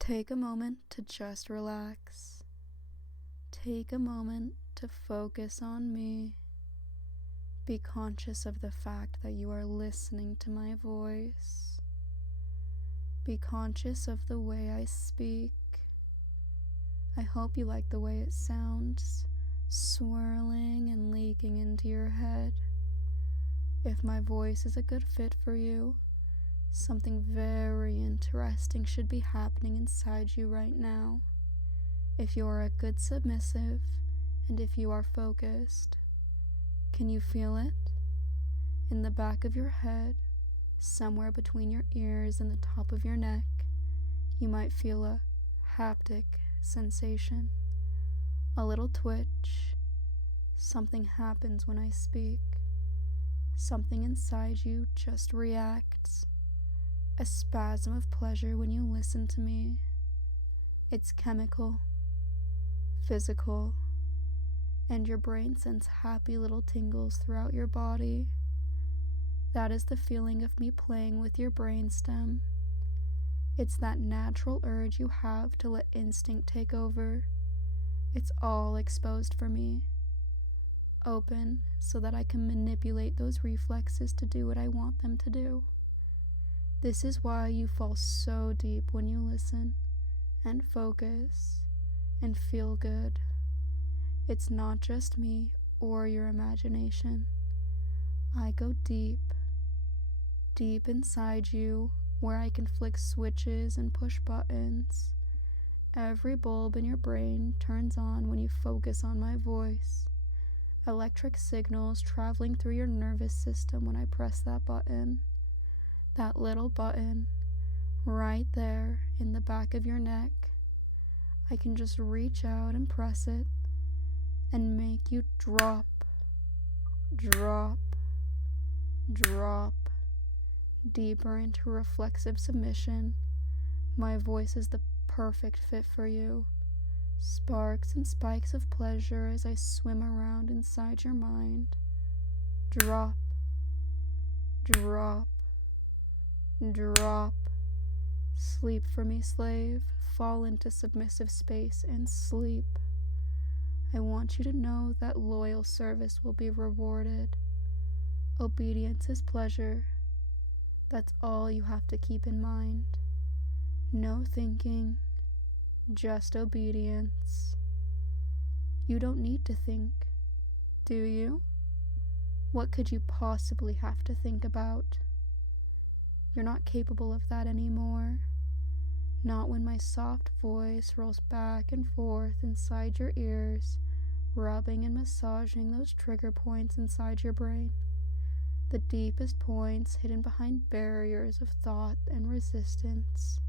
Take a moment to just relax. Take a moment to focus on me. Be conscious of the fact that you are listening to my voice. Be conscious of the way I speak. I hope you like the way it sounds, swirling and leaking into your head. If my voice is a good fit for you, something very interesting should be happening inside you right now. If you are a good submissive, and if you are focused, can you feel it? In the back of your head, somewhere between your ears and the top of your neck, you might feel a haptic sensation, a little twitch. Something happens when I speak. Something inside you just reacts. A spasm of pleasure when you listen to me. It's chemical, physical, and your brain sends happy little tingles throughout your body. That is the feeling of me playing with your brainstem. It's that natural urge you have to let instinct take over. It's all exposed for me. Open so that I can manipulate those reflexes to do what I want them to do. This is why you fall so deep when you listen and focus and feel good. It's not just me or your imagination. I go deep, deep inside you where I can flick switches and push buttons. Every bulb in your brain turns on when you focus on my voice. Electric signals traveling through your nervous system when I press that button. That little button right there in the back of your neck. I can just reach out and press it and make you drop, drop, drop deeper into reflexive submission. My voice is the perfect fit for you. Sparks and spikes of pleasure as I swim around inside your mind. Drop, drop, drop. Sleep for me, slave. Fall into submissive space and sleep. I want you to know that loyal service will be rewarded. Obedience is pleasure. That's all you have to keep in mind. No thinking, just obedience. You don't need to think, do you? What could you possibly have to think about? You're not capable of that anymore. Not when my soft voice rolls back and forth inside your ears, rubbing and massaging those trigger points inside your brain. The deepest points hidden behind barriers of thought and resistance.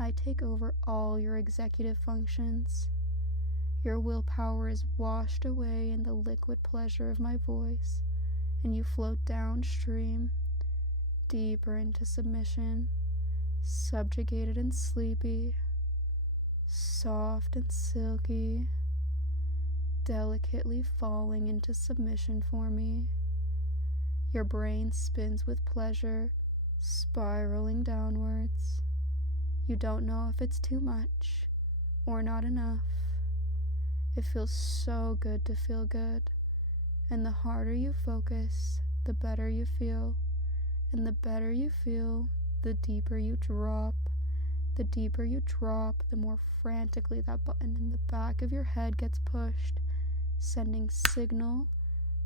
I take over all your executive functions. Your willpower is washed away in the liquid pleasure of my voice, and you float downstream, deeper into submission, subjugated and sleepy, soft and silky, delicately falling into submission for me. Your brain spins with pleasure, spiraling downwards. You don't know if it's too much or not enough. It feels so good to feel good, and the harder you focus, the better you feel, and the better you feel, the deeper you drop. The deeper you drop, the more frantically that button in the back of your head gets pushed, sending signal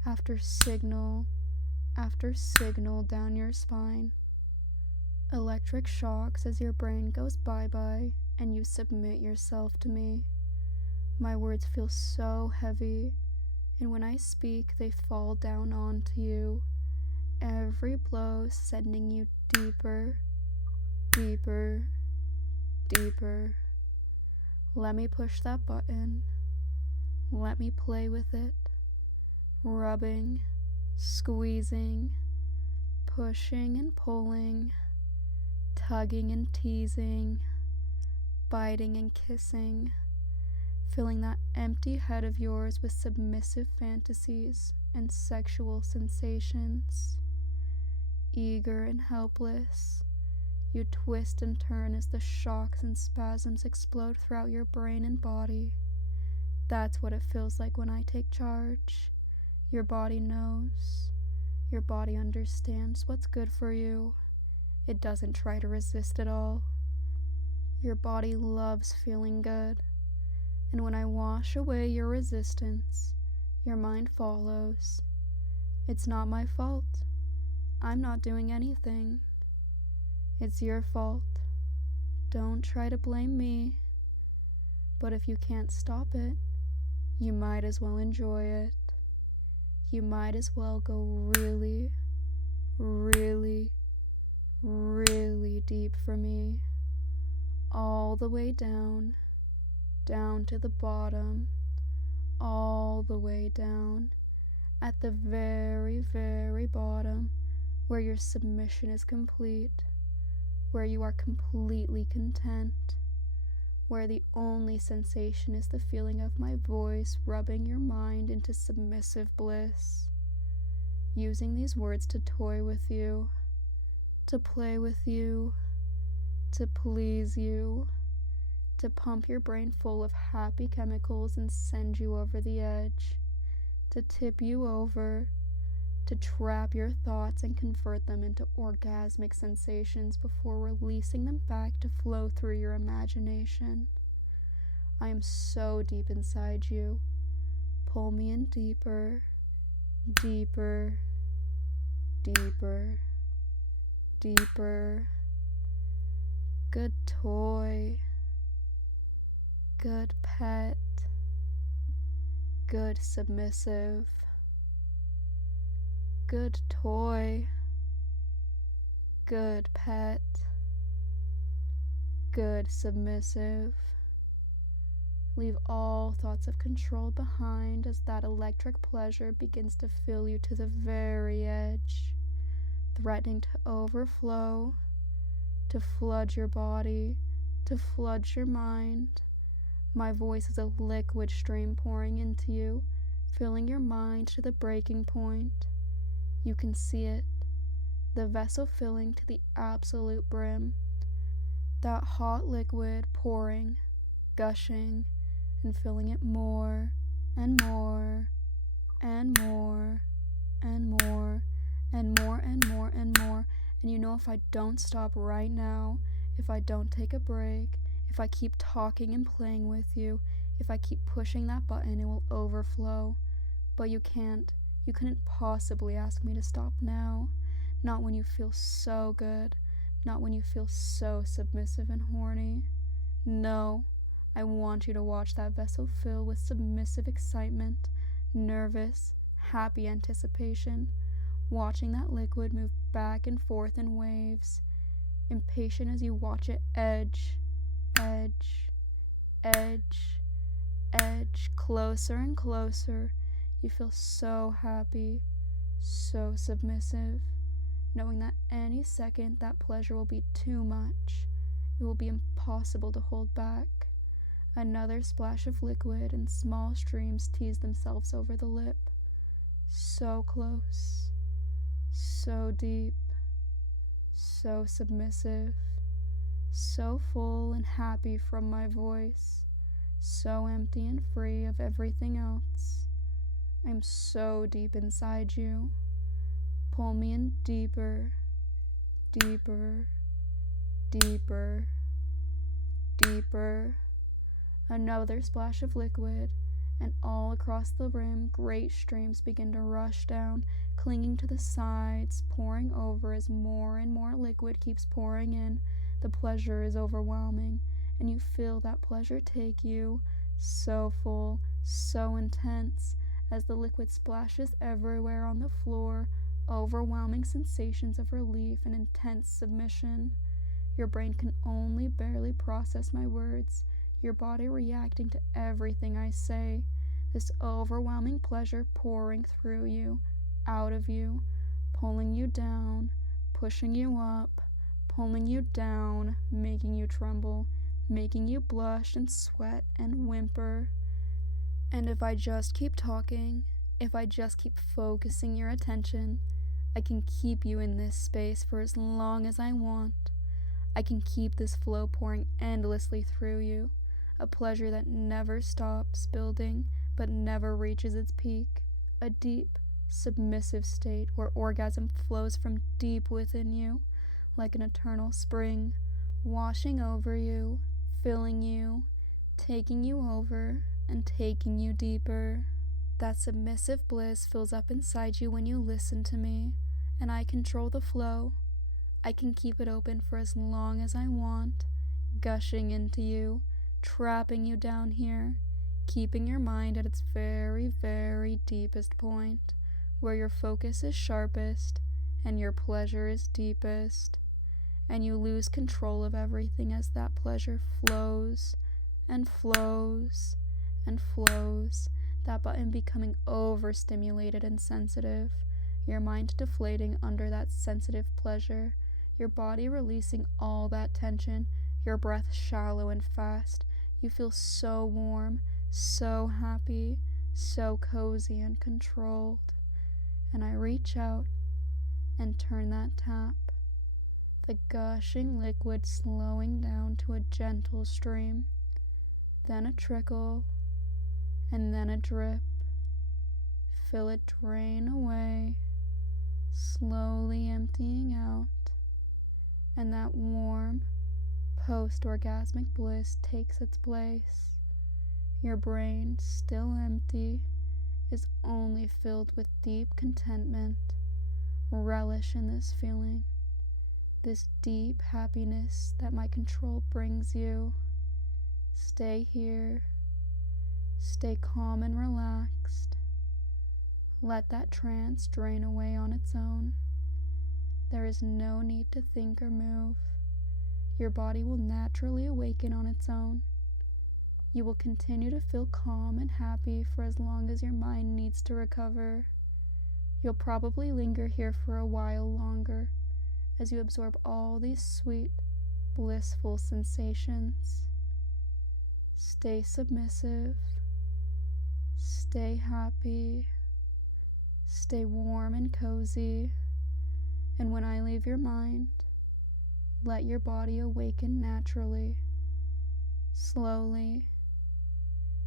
after signal after signal down your spine. Electric shocks as your brain goes bye-bye and you submit yourself to me. My words feel so heavy, and when I speak, they fall down onto you. Every blow sending you deeper, deeper, deeper. Let me push that button. Let me play with it. Rubbing, squeezing, pushing and pulling, tugging and teasing, biting and kissing, filling that empty head of yours with submissive fantasies and sexual sensations. Eager and helpless, You twist and turn as the shocks and spasms explode throughout your brain and body. That's what it feels like when I take charge. Your body knows. Your body understands what's good for you. It doesn't try to resist at all. Your body loves feeling good. And when I wash away your resistance, your mind follows. It's not my fault. I'm not doing anything. It's your fault. Don't try to blame me. But if you can't stop it, you might as well enjoy it. You might as well go really, really, really deep for me. All the way down to the bottom, all the way down, at the very, very bottom, where your submission is complete, where you are completely content, where the only sensation is the feeling of my voice rubbing your mind into submissive bliss, using these words to toy with you, to play with you, to please you, to pump your brain full of happy chemicals and send you over the edge, to tip you over, to trap your thoughts and convert them into orgasmic sensations before releasing them back to flow through your imagination. I am so deep inside you. Pull me in deeper, deeper, deeper, deeper. Good toy. Good pet. Good submissive. Good toy. Good pet. Good submissive. Leave all thoughts of control behind as that electric pleasure begins to fill you to the very edge, threatening to overflow, to flood your body, to flood your mind. My voice is a liquid stream pouring into you, filling your mind to the breaking point. You can see it, the vessel filling to the absolute brim, that hot liquid pouring, gushing, and filling it more and more and more and more and more and more and more. And you know, if I don't stop right now, if I don't take a break, if I keep talking and playing with you, if I keep pushing that button, it will overflow. But you can't. You couldn't possibly ask me to stop now. Not when you feel so good. Not when you feel so submissive and horny. No, I want you to watch that vessel fill with submissive excitement, nervous, happy anticipation, watching that liquid move back and forth in waves, impatient as you watch it edge, edge, edge, edge, closer and closer. You feel so happy, so submissive, knowing that any second that pleasure will be too much. It will be impossible to hold back. Another splash of liquid and small streams tease themselves over the lip. So close, so deep, so submissive, so full and happy from my voice, so empty and free of everything else. I'm so deep inside you. Pull me in deeper, deeper, deeper, deeper. Another splash of liquid, and all across the rim, great streams begin to rush down, clinging to the sides, pouring over as more and more liquid keeps pouring in. The pleasure is overwhelming, and you feel that pleasure take you, so full, so intense, as the liquid splashes everywhere on the floor, overwhelming sensations of relief and intense submission. Your brain can only barely process my words, your body reacting to everything I say, this overwhelming pleasure pouring through you, out of you, pulling you down, pushing you up, pulling you down, making you tremble, making you blush and sweat and whimper. And if I just keep talking, if I just keep focusing your attention, I can keep you in this space for as long as I want. I can keep this flow pouring endlessly through you, a pleasure that never stops building but never reaches its peak, a deep, submissive state where orgasm flows from deep within you like an eternal spring, washing over you, filling you, taking you over, and taking you deeper. That submissive bliss fills up inside you when you listen to me, and I control the flow. I can keep it open for as long as I want, gushing into you, trapping you down here, keeping your mind at its very, very deepest point, where your focus is sharpest and your pleasure is deepest, and you lose control of everything as that pleasure flows and flows and flows, that button becoming overstimulated and sensitive, your mind deflating under that sensitive pleasure, your body releasing all that tension, your breath shallow and fast. You feel so warm, so happy, so cozy and controlled. And I reach out and turn that tap, the gushing liquid slowing down to a gentle stream, then a trickle, and then a drip. Feel it drain away, slowly emptying out, and that warm, post-orgasmic bliss takes its place. Your brain, still empty, is only filled with deep contentment. Relish in this feeling, this deep happiness that my control brings you. Stay here. Stay calm and relaxed. Let that trance drain away on its own. There is no need to think or move. Your body will naturally awaken on its own. You will continue to feel calm and happy for as long as your mind needs to recover. You'll probably linger here for a while longer as you absorb all these sweet, blissful sensations. Stay submissive. Stay happy. Stay warm and cozy. And when I leave your mind, let your body awaken naturally, slowly.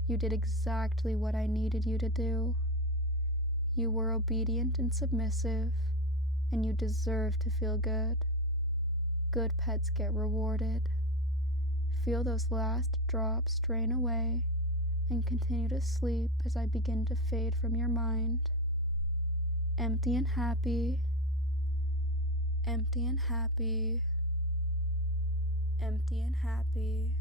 You did exactly what I needed you to do. You were obedient and submissive, and you deserve to feel good. Good pets get rewarded. Feel those last drops drain away and continue to sleep as I begin to fade from your mind. Empty and happy, empty and happy, empty and happy.